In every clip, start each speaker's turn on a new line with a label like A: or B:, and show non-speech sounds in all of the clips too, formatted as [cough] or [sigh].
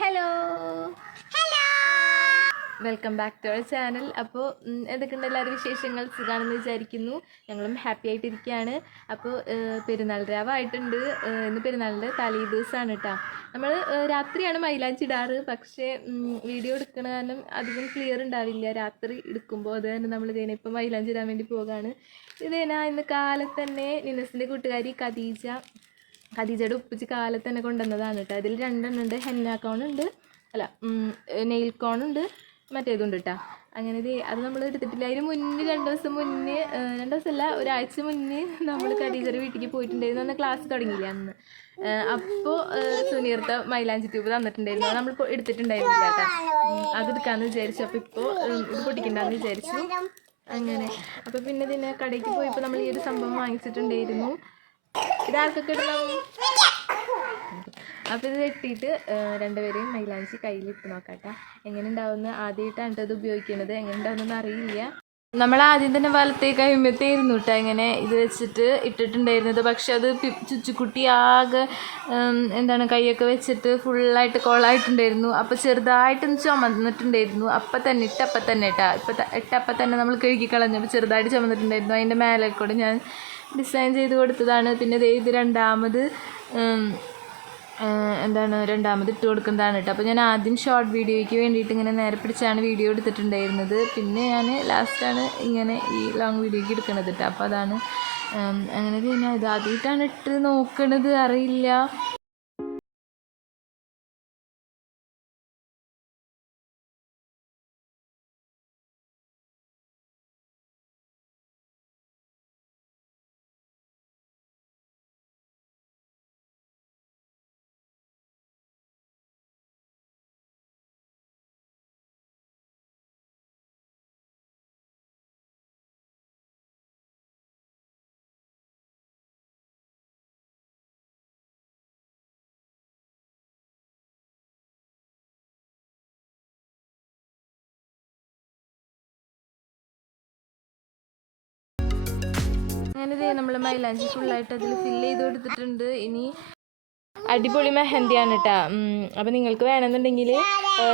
A: Hello hello welcome back to our channel അപ്പോൾ എന്തൊക്കെയുണ്ട് എല്ലാവരും വിശേഷങ്ങൾ? സുഖാണെന്ന് വിചാരിക്കുന്നു. ഞങ്ങളും ഹാപ്പി ആയിട്ടിരിക്കുകയാണ് അപ്പോൾ പെരുന്നാൾ രാവായിട്ടുണ്ട്. ഇന്ന് പെരുന്നാളിന്റെ തലേ ദിവസമാണ് കേട്ടോ നമ്മൾ രാത്രിയാണ് മൈലാഞ്ചി ഇടാറ്. പക്ഷേ വീഡിയോ എടുക്കണ കാരണം അധികം ക്ലിയർ ഉണ്ടാവില്ല. രാത്രി എടുക്കുമ്പോൾ അത് തന്നെ നമ്മൾ ഇതേനെ ഇപ്പോൾ മൈലാഞ്ചി ഇടാൻ വേണ്ടി പോകാണ്. ഇതേനാ ഇന്ന് കാലത്ത് തന്നെ നിനസിന്റെ കൂട്ടുകാരി ഖദീജ ഖദീജയുടെ ഉപ്പിച്ച് കാലത്ത് തന്നെ കൊണ്ടുവന്നതാണ് കേട്ടോ. അതിൽ രണ്ടെണ്ണം ഉണ്ട്. ഹെന്ന കോണുണ്ട് അല്ല നെയിൽ കോണുണ്ട് മറ്റേതുണ്ട് കേട്ടോ. അങ്ങനെ അത് നമ്മൾ എടുത്തിട്ടില്ല. അതിന് മുന്നേ രണ്ട് ദിവസം മുന്നേ രണ്ട് ദിവസമല്ല ഒരാഴ്ച മുന്നേ നമ്മൾ ഖദീജയുടെ വീട്ടിലേക്ക് പോയിട്ടുണ്ടായിരുന്നു. അന്ന് ക്ലാസ് തുടങ്ങിയില്ല അന്ന്. അപ്പോൾ സുനീർത്ത മൈലാഞ്ചി ട്യൂബ് തന്നിട്ടുണ്ടായിരുന്നു. നമ്മൾ എടുത്തിട്ടുണ്ടായിരുന്നില്ല കേട്ടോ. ഉം, അത് എടുക്കാമെന്ന് വിചാരിച്ചു. അപ്പോൾ ഇപ്പോൾ ഇത് പൊട്ടിക്കണ്ടെന്ന് വിചാരിച്ചു. അങ്ങനെ. അപ്പോൾ പിന്നെ ഇതിനെ കടയ്ക്ക് പോയപ്പോൾ നമ്മൾ ഈ ഒരു സംഭവം വാങ്ങിച്ചിട്ടുണ്ടായിരുന്നു. ഇതാർക്കൊക്കെ ഇടണം അപ്പോൾ ഇത് വെട്ടിയിട്ട് രണ്ടുപേരെയും മൈലാഞ്ചി കയ്യിലിട്ട് നോക്കട്ടെ. എങ്ങനെ ഉണ്ടാവുന്ന ആദ്യമായിട്ടാണ് ഇത് ഉപയോഗിക്കുന്നത് എങ്ങനെ ഉണ്ടാവുന്ന അറിയില്ല. നമ്മൾ ആദ്യം തന്നെ വലത്തേ കഴിയുമ്പോഴത്തേയിരുന്നു കേട്ടോ ഇങ്ങനെ ഇത് വെച്ചിട്ട് ഇട്ടിട്ടുണ്ടായിരുന്നത്. പക്ഷെ അത് ചുച്ചുക്കുട്ടി ആകെ എന്താണ് കൈയൊക്കെ വെച്ചിട്ട് ഫുള്ളായിട്ട് കോളായിട്ടുണ്ടായിരുന്നു. അപ്പോൾ ചെറുതായിട്ടൊന്ന് ചുമന്നിട്ടുണ്ടായിരുന്നു. അപ്പം തന്നെ ഇട്ടപ്പം തന്നെ ഇട്ടാ ഇപ്പം ഇട്ടപ്പം തന്നെ നമ്മൾ കഴുകി കളഞ്ഞപ്പോൾ ചെറുതായിട്ട് ചുമന്നിട്ടുണ്ടായിരുന്നു. അതിന്റെ മേലെ കൂടെ ഞാൻ ഡിസൈൻ ചെയ്ത് കൊടുത്തതാണ്. പിന്നെ ഇത് രണ്ടാമത് എന്താണ് രണ്ടാമത് ഇട്ട് കൊടുക്കുന്നതാണ് കേട്ടോ. അപ്പോൾ ഞാൻ ആദ്യം ഷോർട്ട് വീഡിയോയ്ക്ക് വേണ്ടിയിട്ട് ഇങ്ങനെ നേരെ പിടിച്ചാണ് വീഡിയോ എടുത്തിട്ടുണ്ടായിരുന്നത്. പിന്നെ ഞാൻ ലാസ്റ്റാണ് ഇങ്ങനെ ഈ ലോങ് വീഡിയോയ്ക്ക് എടുക്കണത് കേട്ടോ. അപ്പോൾ അതാണ് അങ്ങനെ ഞാൻ ഇത് ആദ്യമായിട്ടാണ് ഇട്ട് നോക്കണത്. അറിയില്ല. ദേ നമ്മൾ മൈലാഞ്ചി ഫുള്ളായിട്ട് അതിൽ ഫില്ല് ചെയ്ത് കൊടുത്തിട്ടുണ്ട്. ഇനി അടിപൊളി മെഹന്തിയാണ് കേട്ടോ അപ്പോൾ നിങ്ങൾക്ക് വേണമെന്നുണ്ടെങ്കിൽ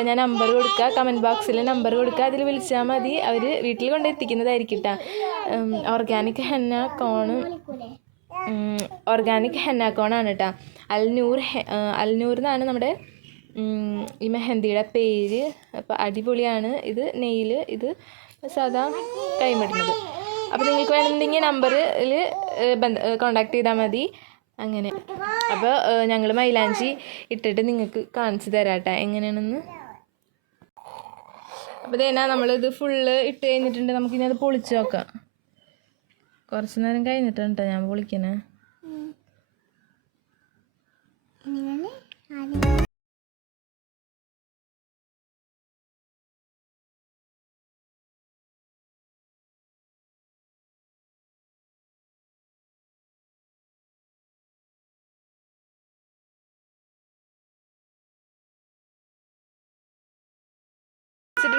A: ഞാൻ നമ്പർ കൊടുക്കുക കമന്റ് ബോക്സിൽ നമ്പർ കൊടുക്കുക അതിൽ വിളിച്ചാൽ മതി. അവർ വീട്ടിൽ കൊണ്ട് എത്തിക്കുന്നതായിരിക്കും കേട്ടോ organic henna cone organic henna കോണാണ് കേട്ടോ അൽനൂർ അൽനൂർ എന്നാണ് നമ്മുടെ ഈ മെഹന്തിയുടെ പേര്. അപ്പോൾ അടിപൊളിയാണ്. ഇത് നെയിൽ ഇത് സാധാ കൈമിടുന്നത്. അപ്പോൾ നിങ്ങൾക്ക് വേണമെന്നുണ്ടെങ്കിൽ നമ്പറിൽ കോണ്ടാക്ട് ചെയ്താൽ മതി. അങ്ങനെ. അപ്പോൾ ഞങ്ങൾ മൈലാഞ്ചി ഇട്ടിട്ട് നിങ്ങൾക്ക് കാണിച്ചു തരാട്ടെ. എങ്ങനെയാണെന്ന്? അപ്പോൾ ഇതേനാ നമ്മളിത് ഫുള്ള് ഇട്ട് കഴിഞ്ഞിട്ടുണ്ട്. നമുക്കിനി അത് പൊളിച്ച് നോക്കാം. കുറച്ച് നേരം കഴിഞ്ഞിട്ടുണ്ട് ഞാൻ പൊളിക്കണേ.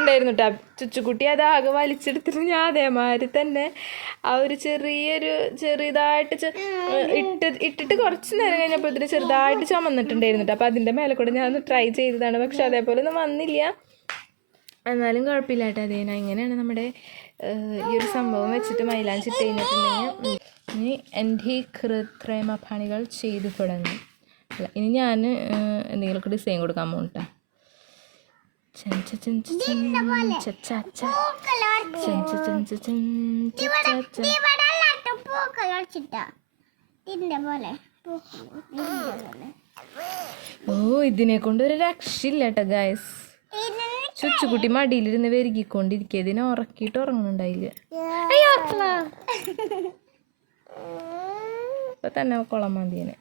A: വെച്ചിട്ടുണ്ടായിരുന്നു കേട്ടോ ചുച്ചുക്കുട്ടി അത് ആകെ വലിച്ചെടുത്തിട്ട് ഞാൻ അതേമാതിരി തന്നെ ആ ഒരു ചെറിയൊരു ചെറിയതായിട്ട് ഇട്ട് ഇട്ടിട്ട് കുറച്ച് നേരം കഴിഞ്ഞപ്പോൾ ഇതിന് ചെറുതായിട്ട് ചുമന്നിട്ടുണ്ടായിരുന്നു കേട്ടോ അപ്പോൾ അതിന്റെ മേലെ കൂടെ ഞാൻ ഒന്ന് ട്രൈ ചെയ്തതാണ്. പക്ഷെ അതേപോലെ ഒന്നും വന്നില്ല. എന്നാലും കുഴപ്പമില്ല കേട്ടോ അതേന ഇങ്ങനെയാണ് നമ്മുടെ ഈ ഒരു സംഭവം വെച്ചിട്ട് മൈലാഞ്ചി കഴിഞ്ഞിട്ടുണ്ടെങ്കിൽ ഇനി എന്റെ ഈ കൃത്രിമ പണികൾ ചെയ്തു തുടങ്ങി. അല്ല ഇനി ഞാൻ എന്തെങ്കിലുമൊക്കെ ഡിസൈൻ കൊടുക്കാൻ പോകും ഓ ഇതിനെ കൊണ്ട് ഒരു രക്ഷയില്ല കേട്ടോ ഗായ്സ് ചുച്ചുകുട്ടി മടിയിലിരുന്ന് വെരുകിക്കൊണ്ടിരിക്കുക. ഇതിനെ ഉറക്കിയിട്ട് ഉറങ്ങുന്നുണ്ടായില്ല. ഇപ്പൊ തന്നെ കുളം മതിയനെ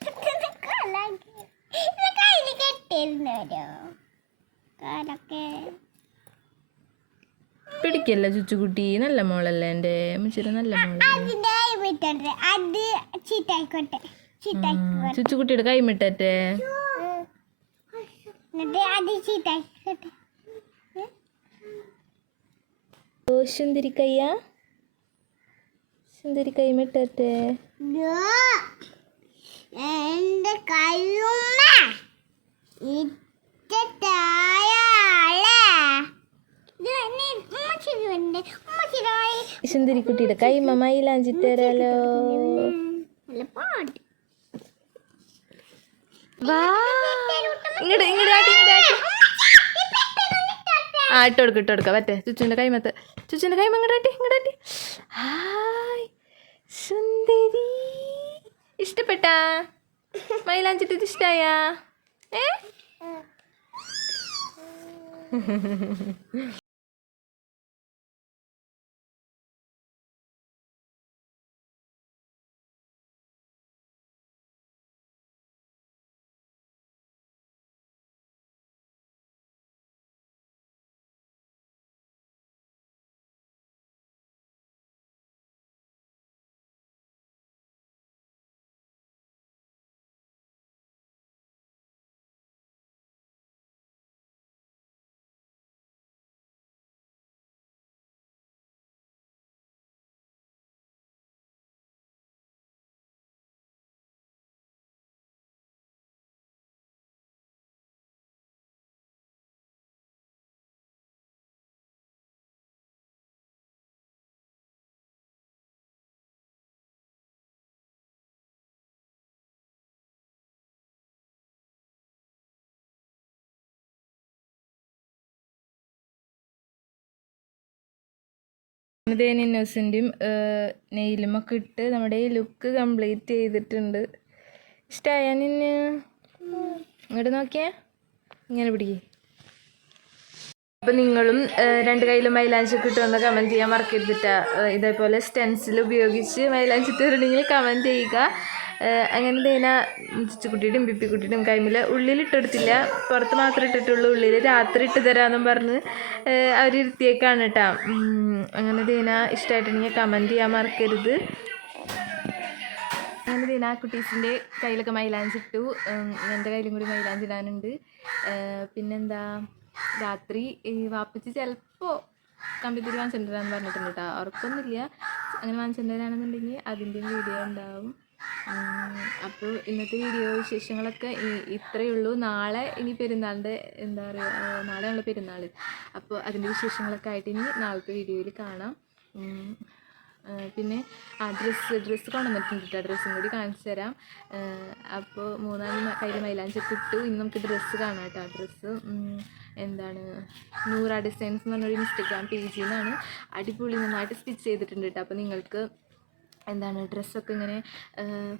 A: [laughs]
B: കാലൊക്കെ
A: പിടിക്കല്ല ചുച്ചുകുട്ടി? നല്ല മോളല്ലേ എന്റെ? മുച്ചിരി നല്ല മോളല്ലേ?
B: അത്
A: ചുച്ചുകുട്ടിയുടെ കൈമിട്ടേ
B: അത് ചീറ്റായിക്കോട്ടെ
A: ഓ സുന്ദരി കൈമിട്ടേ
B: എന്റെ കയ്യുമ്മ ഇറ്റത്തായാളെ ഇത് തന്നെ ഉമ്മച്ചിരി ഉണ്ട് ഉമ്മച്ചിരി
A: സുന്ദരിക്കുട്ടിയുടെ കൈമ മൈലാഞ്ചി തരാലോ ഇങ്ങോട്ട് ഇങ്ങോട്ട് ആ ഇട്ട് കൊടുക്ക ഇട്ട് കൊടുക്ക പറ്റേ ചുച്ചുവിന്റെ കൈമത്ത് ചുച്ചുവിന്റെ കൈമ ഇങ്ങോട്ട് ആട്ടി ഇങ്ങോട്ട് ആട്ടി ഹായ് സുന്ദരി ഇഷ്ടപ്പെട്ടാ മൈലാഞ്ചിട്ട് ഇഷ്ടായ ഏ നിന്നോസിന്റെയും നെയിലും ഒക്കെ ഇട്ട് നമ്മുടെ ഈ ലുക്ക് കംപ്ലീറ്റ് ചെയ്തിട്ടുണ്ട്. ഇഷ്ടമായ നിന്ന്? ഇങ്ങോട്ട് നോക്കിയേ. ഇങ്ങനെ പിടിക്കേ. അപ്പം നിങ്ങളും രണ്ട് കയ്യിലും മൈലാഞ്ചി കിട്ടുമെന്ന് കമന്റ് ചെയ്യാൻ മറക്കരുതിട്ടാ ഇതേപോലെ സ്റ്റെൻസിൽ ഉപയോഗിച്ച് മൈലാഞ്ചി തരുന്നുണ്ടെങ്കിൽ കമന്റ് ചെയ്യുക. അങ്ങനെ തേന ചുച്ചുക്കുട്ടിയുടെയും പിപ്പിക്കുട്ടിയുടെയും കൈമിൽ ഉള്ളിലിട്ടെടുത്തില്ല. പുറത്ത് മാത്രം ഇട്ടിട്ടുള്ളൂ. ഉള്ളിൽ രാത്രി ഇട്ട് തരാമെന്നും പറഞ്ഞ് അവർ ഇരുത്തിയേക്കാണ് കേട്ടോ അങ്ങനെ തേന ഇഷ്ടമായിട്ടുണ്ടെങ്കിൽ കമന്റ് ചെയ്യാൻ മറക്കരുത്. അങ്ങനെ ദീന കുട്ടീസിന്റെ കയ്യിലൊക്കെ മൈലാഞ്ചി ഇട്ടു. എന്റെ കയ്യിലും കൂടി മൈലാഞ്ചി ഇടാനുണ്ട്. പിന്നെന്താ? രാത്രി വാപ്പച്ചി ചിലപ്പോൾ വാങ്ങിച്ചിട്ട് തരാമെന്ന് പറഞ്ഞിട്ടുണ്ട് കേട്ടോ ഉറപ്പൊന്നുമില്ല. അങ്ങനെ വാങ്ങിച്ചിട്ട് തരാണെന്നുണ്ടെങ്കിൽ അതിന്റെയും വീഡിയോ ഉണ്ടാവും. അപ്പോൾ ഇന്നത്തെ വീഡിയോ വിശേഷങ്ങളൊക്കെ ഇത്രയേ ഉള്ളൂ. നാളെ ഇനി പെരുന്നാളിന്റെ എന്താ പറയുക നാളെയുള്ള പെരുന്നാൾ. അപ്പോൾ അതിന്റെ വിശേഷങ്ങളൊക്കെ ആയിട്ട് ഇനി നാളത്തെ വീഡിയോയിൽ കാണാം. പിന്നെ ആ ഡ്രസ്സ് ഡ്രസ്സ് കൊണ്ടുവന്നിട്ടുണ്ട് കേട്ടോ ഡ്രസ്സും കൂടി കാണിച്ചു തരാം. അപ്പോൾ മൂന്നാൽ കയ്യിൽ മൈലാഞ്ചി ഇട്ടു. ഇനി നമുക്ക് ഡ്രസ്സ് കാണാം കേട്ടോ ഡ്രസ്സ് എന്താണ് നൂറ ഡിസൈൻസ് എന്ന് പറഞ്ഞൊരു ഇൻസ്റ്റഗ്രാം പേജിൽ നിന്നാണ് അടിപൊളി നന്നായിട്ട് സ്റ്റിച്ച് ചെയ്തിട്ടുണ്ട് കേട്ടോ അപ്പോൾ നിങ്ങൾക്ക് എന്താണ് ഡ്രസ്സൊക്കെ ഇങ്ങനെ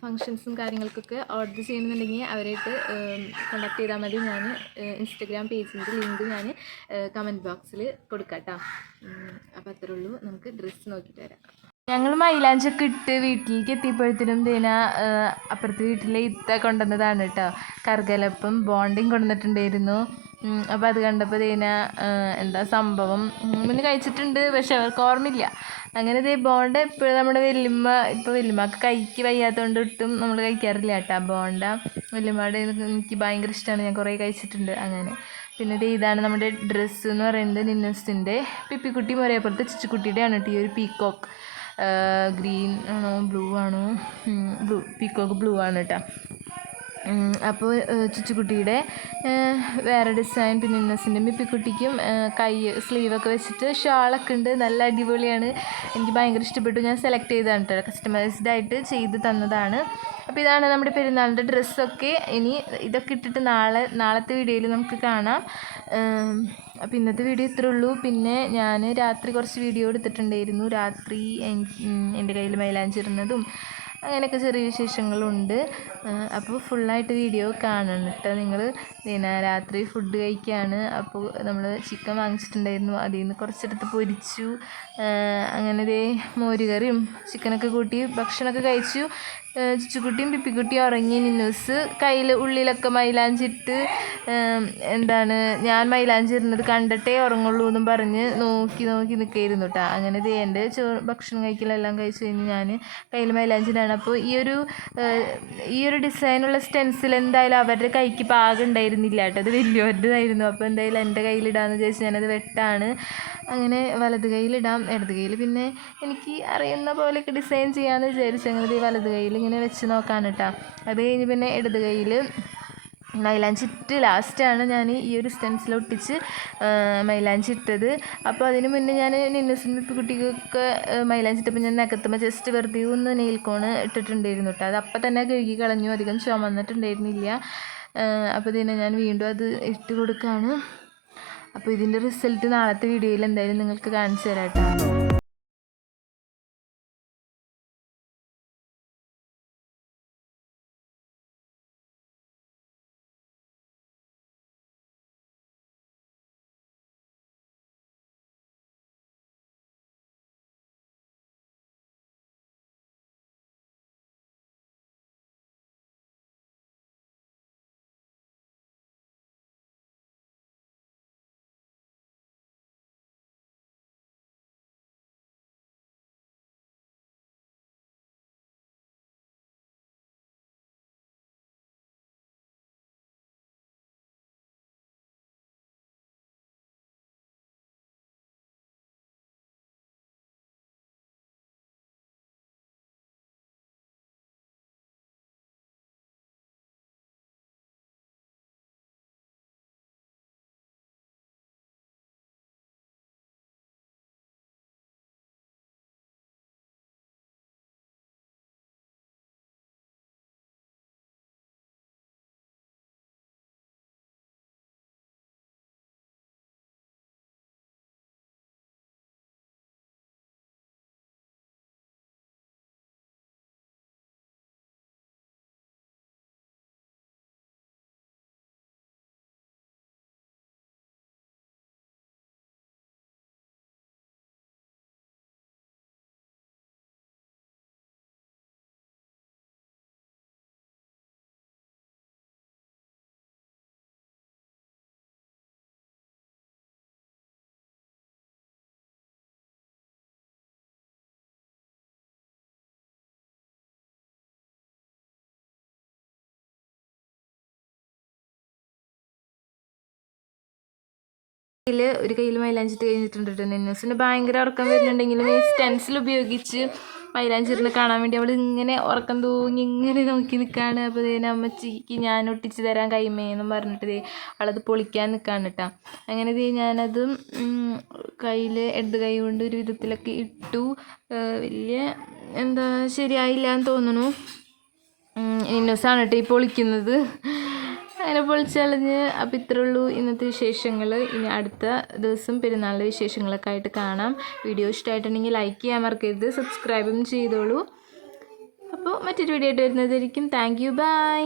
A: ഫങ്ഷൻസും കാര്യങ്ങൾക്കൊക്കെ ഓർഡർ ചെയ്യുന്നുണ്ടെങ്കിൽ അവരായിട്ട് കോണ്ടാക്ട് ചെയ്താൽ മതി. ഞാൻ ഇൻസ്റ്റഗ്രാം പേജിന്റെ ലിങ്ക് ഞാൻ കമന്റ് ബോക്സിൽ കൊടുക്കാം കേട്ടോ അപ്പോൾ അത്രേ ഉള്ളൂ. നമുക്ക് ഡ്രസ്സ് നോക്കിയിട്ട് വരാം. ഞങ്ങൾ മൈലാഞ്ചൊക്കെ ഇട്ട് വീട്ടിലേക്ക് എത്തിയപ്പോഴത്തേനും തേന അപ്പുറത്തെ വീട്ടിലെ ഇത്ത കൊണ്ടുവന്നതാണ് കേട്ടോ കറുകലപ്പം ബോണ്ടിങ് കൊണ്ടുവന്നിട്ടുണ്ടായിരുന്നു. അപ്പോൾ അത് കണ്ടപ്പോൾ ഇതിനെ എന്താ സംഭവം? മുന്നേ കഴിച്ചിട്ടുണ്ട് പക്ഷെ അവർക്ക് ഓർമ്മയില്ല. അങ്ങനെ ഇതേ ബോണ്ട എപ്പോഴും നമ്മുടെ വല്യമ്മ ഇപ്പോൾ വല്യമ്മക്ക് കൈക്ക് വയ്യാത്തതുകൊണ്ട് ഒട്ടും നമ്മൾ കഴിക്കാറില്ല കേട്ടോ. ബോണ്ട വല്യമ്മയുടെ എനിക്ക് ഭയങ്കര ഇഷ്ടമാണ് ഞാൻ കുറേ കഴിച്ചിട്ടുണ്ട് അങ്ങനെ. പിന്നെ ഇതാണ് നമ്മുടെ ഡ്രസ്സ് എന്ന് പറയുന്നത് നിന്നസിന്റെ പിപ്പിക്കുട്ടി ഒരേപോലത്തെ ചിച്ചുക്കുട്ടിയുടെയാണ് കേട്ടോ ഈ ഒരു പീക്കോക്ക് ഗ്രീൻ ആണോ ബ്ലൂ ആണോ? ബ്ലൂ പീക്കോക്ക് ബ്ലൂ ആണ് കേട്ടോ. അപ്പോൾ ചുച്ചുക്കുട്ടിയുടെ വേറെ ഡിസൈൻ പിന്നെ ഇന്നസിന്റെ മിപ്പിക്കുട്ടിക്കും കൈ സ്ലീവൊക്കെ വെച്ചിട്ട് ഷാളൊക്കെ ഉണ്ട്. നല്ല അടിപൊളിയാണ്. എനിക്ക് ഭയങ്കര ഇഷ്ടപ്പെട്ടു. ഞാൻ സെലക്ട് ചെയ്താണ് കേട്ടോ കസ്റ്റമൈസ്ഡ് ആയിട്ട് ചെയ്ത് തന്നതാണ്. അപ്പോൾ ഇതാണ് നമ്മുടെ പെരുന്നാളിന്റെ ഡ്രസ്സൊക്കെ ഇനി ഇതൊക്കെ ഇട്ടിട്ട് നാളെ നാളത്തെ വീഡിയോയിൽ നമുക്ക് കാണാം. അപ്പം അപ്പോൾ ഇന്നത്തെ വീഡിയോ ഇത്രേ ഉള്ളൂ. പിന്നെ ഞാൻ രാത്രി കുറച്ച് വീഡിയോ എടുത്തിട്ടുണ്ടായിരുന്നു. രാത്രി എൻ- എന്റെ കയ്യിൽ മൈലാഞ്ചി ഇടുന്നതും അങ്ങനെയൊക്കെ ചെറിയ വിശേഷങ്ങളുണ്ട്. അപ്പോൾ ഫുള്ളായിട്ട് വീഡിയോ കാണണം കേട്ടോ നിങ്ങൾ പിന്നെ രാത്രി ഫുഡ് കഴിക്കുകയാണ് അപ്പോൾ നമ്മൾ ചിക്കൻ വാങ്ങിച്ചിട്ടുണ്ടായിരുന്നു. അതിൽ നിന്ന് കുറച്ചെടുത്ത് പൊരിച്ചു. അങ്ങനെ ദേ മോരുകറിയും ചിക്കനൊക്കെ കൂട്ടി ഭക്ഷണമൊക്കെ കഴിച്ചു. ചുച്ചുക്കുട്ടിയും പിപ്പിക്കുട്ടിയും ഉറങ്ങി നിന്നൂസ് കയ്യിൽ ഉള്ളിലൊക്കെ മൈലാഞ്ചിട്ട് എന്താണ് ഞാൻ മൈലാഞ്ചി ഇരുന്നത് കണ്ടിട്ടേ ഉറങ്ങുള്ളൂ എന്നും പറഞ്ഞ് നോക്കി നോക്കി നിൽക്കായിരുന്നു കേട്ടോ അങ്ങനെ ദേ എന്റെ ചോ ഭക്ഷണം കഴിക്കലെല്ലാം കഴിച്ചു കഴിഞ്ഞ് ഞാൻ കയ്യിൽ മൈലാഞ്ചിനാണ്. അപ്പോൾ ഈ ഒരു ഈ ഒരു ഡിസൈനുള്ള സ്റ്റെൻസിൽ എന്തായാലും അവരുടെ കൈക്ക് പാകം ഉണ്ടായിരുന്നില്ല കേട്ടോ അത് വലിയവരുടേതായിരുന്നു. അപ്പോൾ എന്തായാലും എന്റെ കയ്യിലിടാമെന്ന് വിചാരിച്ച് ഞാനത് വെട്ടാണ്. അങ്ങനെ വലത് കയ്യിലിടാം ഇടത് കയ്യിൽ പിന്നെ എനിക്ക് അറിയുന്ന പോലെയൊക്കെ ഡിസൈൻ ചെയ്യാമെന്ന് വിചാരിച്ചു അങ്ങനെ വലത് കയ്യിൽ ഇങ്ങനെ വെച്ച് നോക്കാൻ കേട്ടോ അത് കഴിഞ്ഞ് പിന്നെ ഇടത് കയ്യിൽ മൈലാഞ്ചി ഇട്ട് ലാസ്റ്റാണ് ഞാൻ ഈ ഒരു സ്റ്റെൻസിൽ ഒട്ടിച്ച് മൈലാഞ്ചിട്ടത് അപ്പോൾ അതിന് മുന്നേ ഞാൻ നിന്നസിന്റെ കുട്ടിക്കൊക്കെ മൈലാഞ്ചി ഇട്ടപ്പോൾ ഞാൻ നഖത്തുമ്പോൾ ജസ്റ്റ് വെറുതെ ഒന്ന് നെയിൽ കോണ് ഇട്ടിട്ടുണ്ടായിരുന്നു കേട്ടോ അത് അപ്പം തന്നെ കഴുകി കളഞ്ഞു. അധികം ചുമന്നിട്ടുണ്ടായിരുന്നില്ല. അപ്പോൾ ഇതിനെ ഞാൻ വീണ്ടും അത് ഇട്ട് കൊടുക്കുകയാണ് അപ്പോൾ ഇതിന്റെ റിസൾട്ട് നാളത്തെ വീഡിയോയിൽ എന്തായാലും നിങ്ങൾക്ക് കാണിച്ചു തരാം കേട്ടോ കയ്യിൽ ഒരു കയ്യിൽ മൈലാഞ്ചിട്ട് കഴിഞ്ഞിട്ടുണ്ട് നെന്നൂസിന് ഭയങ്കര ഉറക്കം വരുന്നുണ്ടെങ്കിലും ഈ സ്റ്റെൻസിൽ ഉപയോഗിച്ച് മൈലാഞ്ചിരുന്ന് കാണാൻ വേണ്ടി അവൾ ഇങ്ങനെ ഉറക്കം തൂങ്ങി ഇങ്ങനെ നോക്കി നിൽക്കുകയാണ് അപ്പോൾ ഇതിനെ അമ്മച്ചിക്ക് ഞാൻ ഒട്ടിച്ച് തരാൻ കൈമേന്നും പറഞ്ഞിട്ട് അവളത് പൊളിക്കാൻ നിൽക്കുകയാണ് കേട്ടോ അങ്ങനെ ദേ ഞാനത് കയ്യിൽ ഇടത് കൈ കൊണ്ട് ഒരു വിധത്തിലൊക്കെ ഇട്ടു. വലിയ എന്താ ശരിയായില്ല എന്ന് തോന്നുന്നു ഇന്നോസാണ് കേട്ടോ ഈ പൊളിക്കുന്നത്. അങ്ങനെ പൊളിച്ചളഞ്ഞ്. അപ്പം ഇത്രേ ഉള്ളൂ ഇന്നത്തെ വിശേഷങ്ങൾ ഇനി അടുത്ത ദിവസം പെരുന്നാളിന്റെ വിശേഷങ്ങളൊക്കെ ആയിട്ട് കാണാം. വീഡിയോ ഇഷ്ടമായിട്ടുണ്ടെങ്കിൽ ലൈക്ക് ചെയ്യാൻ മറക്കരുത്. സബ്സ്ക്രൈബും ചെയ്തോളൂ. അപ്പോൾ മറ്റൊരു വീഡിയോ ആയിട്ട് വരുന്നതായിരിക്കും. Thank you by